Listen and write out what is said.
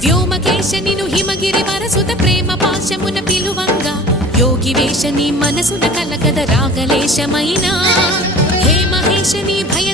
వ్యోమకేశనిను హిమగిరి వరసుత ప్రేమ పాశమున పిలువంగా యోగి వేషని మనసున కలకద రాగలేశమైనా హే మహేశని భయద